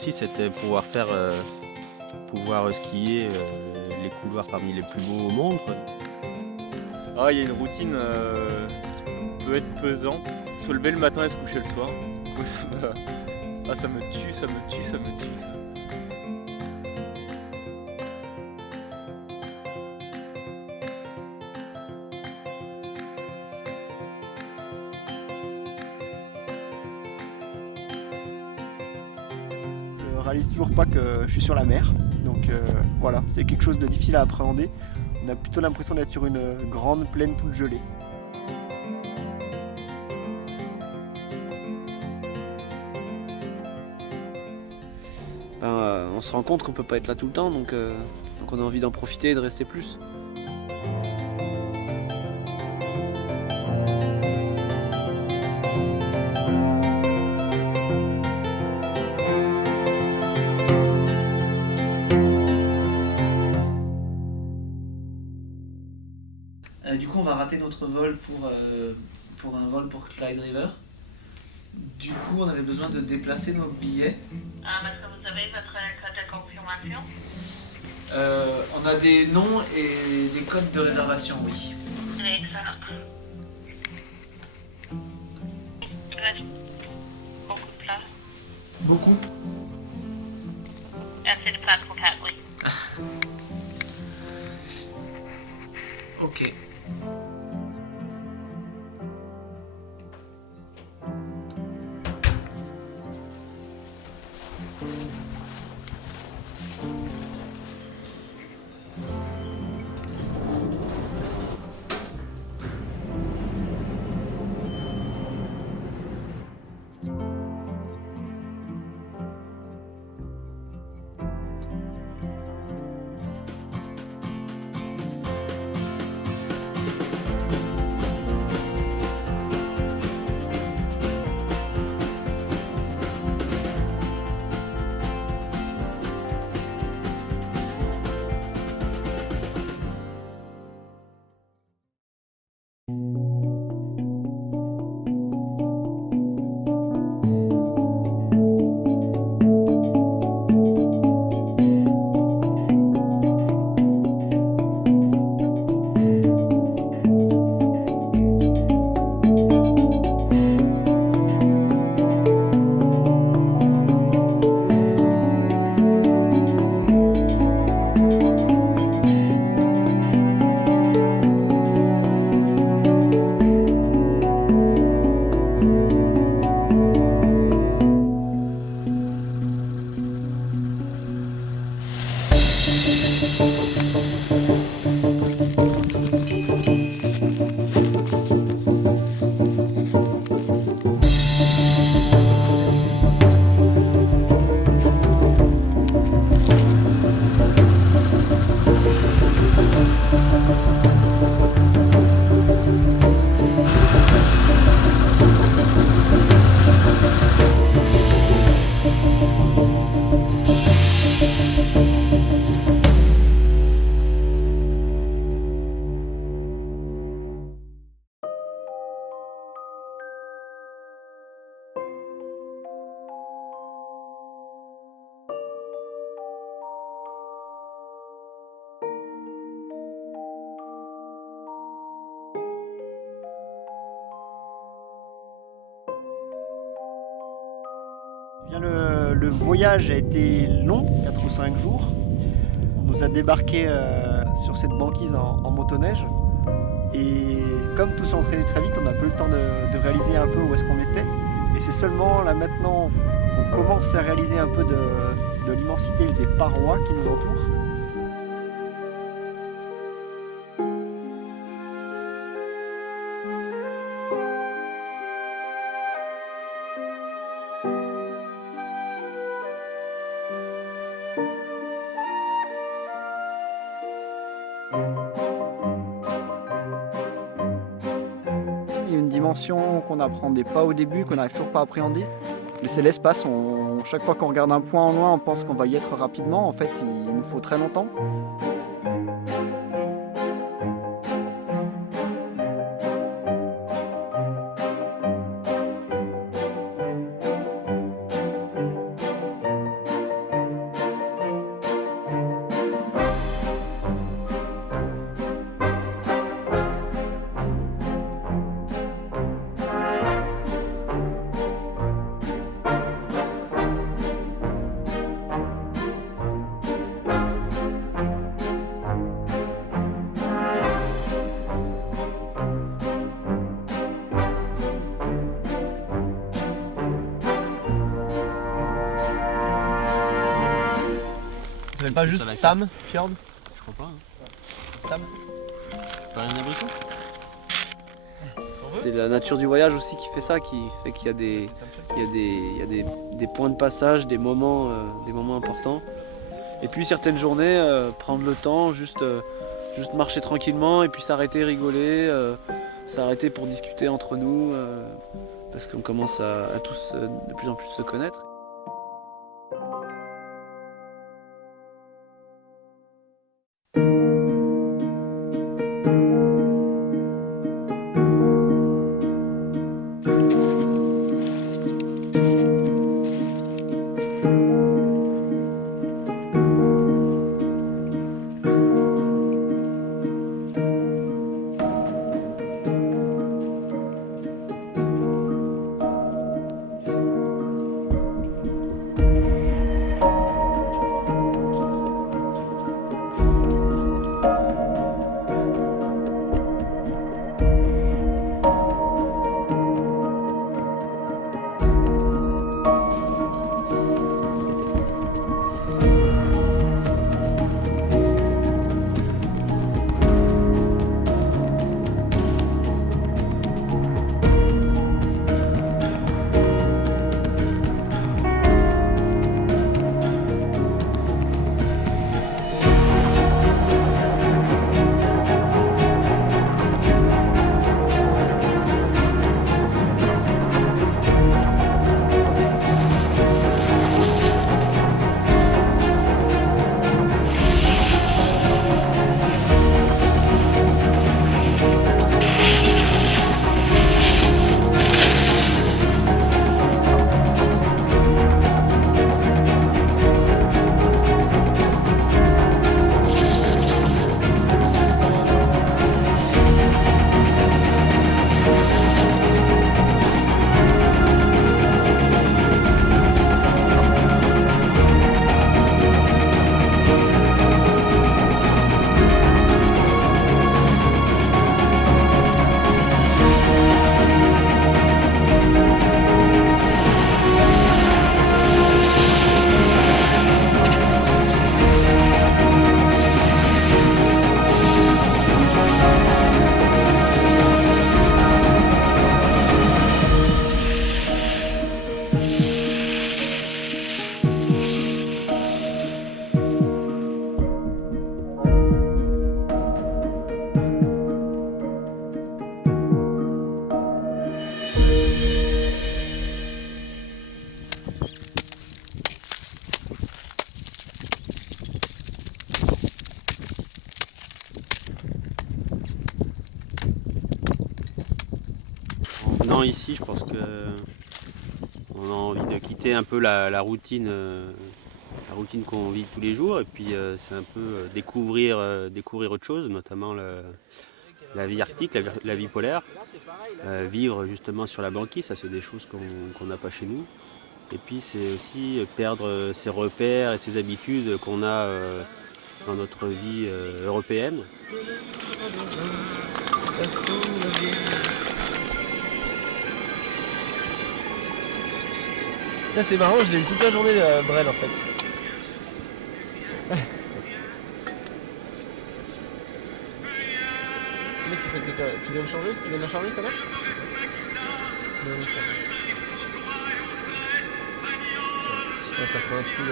aussi, c'était pouvoir skier les couloirs parmi les plus beaux au monde, quoi. Ah, il y a une routine qui peut être pesante. Se lever le matin et se coucher le soir. Du coup, ça me tue, ça me tue, ça me tue. Ça. Je réalise toujours pas que je suis sur la mer, donc voilà, c'est quelque chose de difficile à appréhender. On a plutôt l'impression d'être sur une grande plaine toute gelée. On se rend compte qu'on peut pas être là tout le temps, donc on a envie d'en profiter et de rester plus. Du coup, on va rater notre vol pour un vol pour Clyde River. Du coup, on avait besoin de déplacer nos billets. Est-ce que vous avez votre code de confirmation? On a des noms et des codes de réservation, oui. Excellent. Il reste beaucoup de place. Beaucoup. Assez de place pour 4, oui. Ok. Eh bien, le voyage a été long, 4 ou 5 jours. On nous a débarqué sur cette banquise en motoneige. Et comme tout s'est entraîné très vite, on n'a pas eu le temps de réaliser un peu où est-ce qu'on était. Et c'est seulement là maintenant qu'on commence à réaliser un peu de l'immensité des parois qui nous entourent. Il y a une dimension qu'on n'appréhendait pas au début, qu'on n'arrive toujours pas à appréhender. C'est l'espace. Chaque fois qu'on regarde un point en loin, on pense qu'on va y être rapidement. En fait, il nous faut très longtemps. s'appelle pas plus juste à la carte. Sam Fjord? Je crois pas. Hein. Sam? Pas un abricot? C'est la nature du voyage aussi qui fait ça, qui fait qu'il y a des points de passage, des moments importants. Et puis certaines journées, prendre le temps, juste marcher tranquillement et puis s'arrêter, rigoler, s'arrêter pour discuter entre nous, parce qu'on commence à tous de plus en plus se connaître. venant ici, je pense que on a envie de quitter un peu la routine qu'on vit tous les jours, et puis c'est un peu découvrir autre chose, notamment la vie arctique, la vie polaire, vivre justement sur la banquise, ça c'est des choses qu'on n'a pas chez nous. Et puis c'est aussi perdre ses repères et ses habitudes qu'on a dans notre vie européenne. Là c'est marrant, je l'ai eu toute la journée Brel en fait. Tu viens de changer? Tu viens de la charger ça va? Ça prend un coup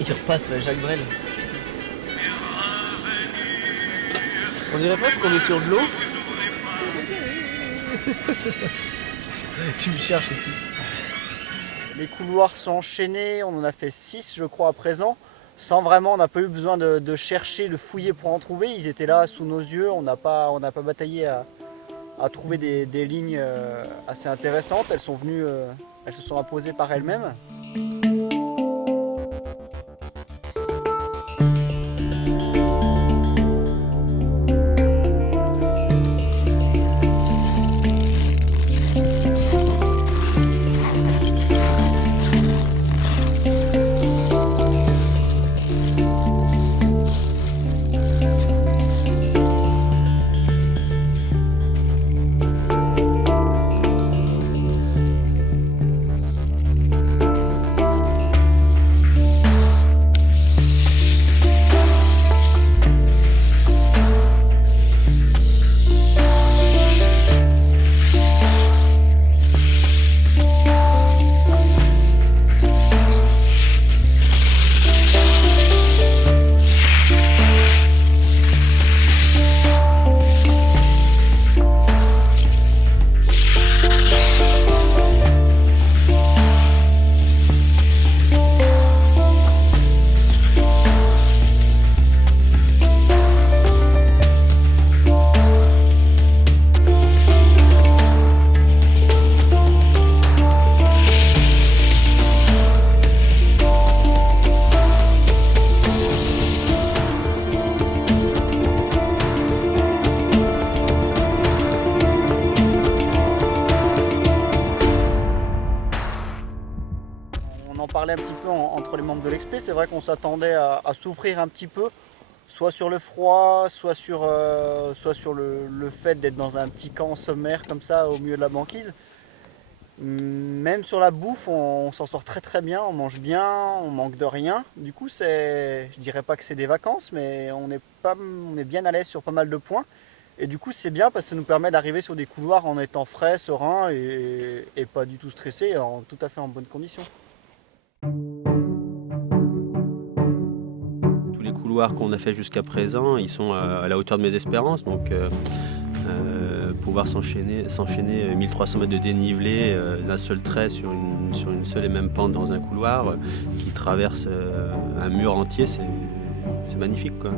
Il repasse Jacques Brel. On dirait presque qu'on est sur de l'eau. Tu me cherches ici. Les couloirs sont enchaînés, on en a fait 6 je crois à présent. Sans vraiment, on n'a pas eu besoin de chercher, de fouiller pour en trouver. Ils étaient là sous nos yeux, on n'a pas bataillé à trouver des lignes assez intéressantes. Elles sont venues, elles se sont imposées par elles-mêmes. parlé un petit peu entre les membres de l'expé, c'est vrai qu'on s'attendait à souffrir un petit peu, soit sur le froid, soit sur le fait d'être dans un petit camp sommaire comme ça au milieu de la banquise. Même sur la bouffe, on s'en sort très très bien, on mange bien, on manque de rien. Du coup, je dirais pas que c'est des vacances, mais on est bien à l'aise sur pas mal de points. Et du coup, c'est bien parce que ça nous permet d'arriver sur des couloirs en étant frais, serein et pas du tout stressé, tout à fait en bonne condition. Tous les couloirs qu'on a fait jusqu'à présent, ils sont à la hauteur de mes espérances. Donc, pouvoir s'enchaîner 1300 mètres de dénivelé d'un seul trait sur une seule et même pente dans un couloir qui traverse un mur entier, c'est magnifique, quoi.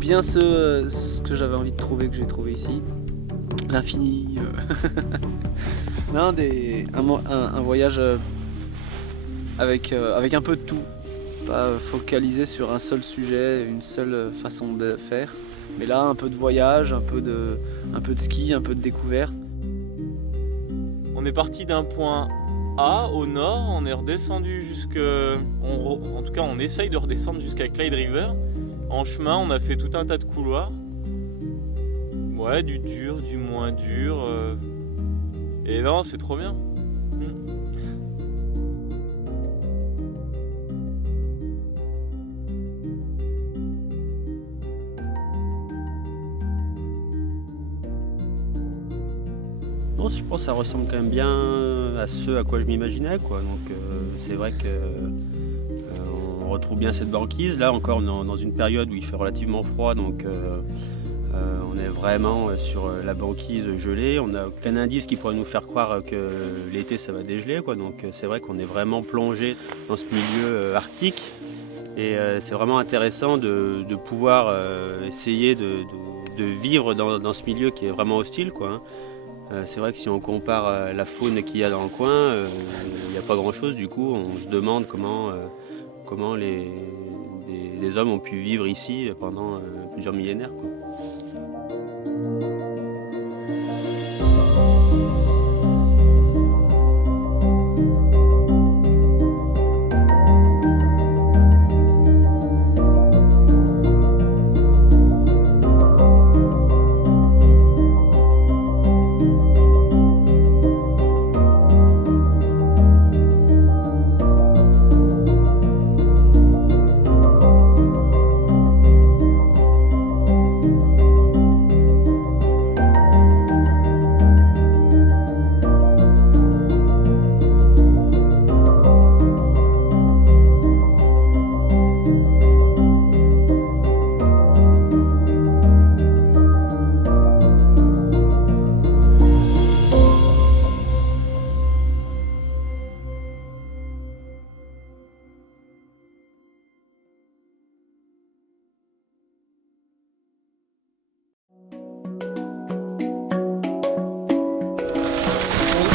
Bien ce que j'avais envie de trouver, que j'ai trouvé ici. L'infini. Non, un voyage avec un peu de tout. Pas focalisé sur un seul sujet, une seule façon de faire. Mais là, un peu de voyage, un peu de ski, un peu de découverte. On est parti d'un point A au nord, on est redescendu en tout cas, on essaye de redescendre jusqu'à Clyde River. En chemin, on a fait tout un tas de couloirs. Ouais, du dur, du moins dur. Et non, c'est trop bien. Non, je pense que ça ressemble quand même bien à ce à quoi je m'imaginais, quoi. Donc c'est vrai que on retrouve bien cette banquise. Là encore, on est dans une période où il fait relativement froid, donc on est vraiment sur la banquise gelée. On a aucun indice qui pourrait nous faire croire que l'été ça va dégeler, quoi. Donc c'est vrai qu'on est vraiment plongé dans ce milieu arctique. Et c'est vraiment intéressant de pouvoir essayer de vivre dans ce milieu qui est vraiment hostile, quoi. C'est vrai que si on compare la faune qu'il y a dans le coin, il n'y a pas grand-chose. Du coup, on se demande comment les hommes ont pu vivre ici pendant plusieurs millénaires, quoi.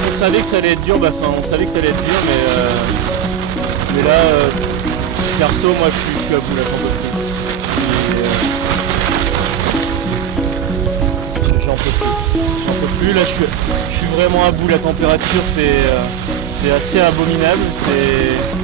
On savait que ça allait être dur, on savait que ça allait être dur, mais là, perso, moi je suis à bout là, j'en peux plus. Là, je suis vraiment à bout. La température, C'est assez abominable, c'est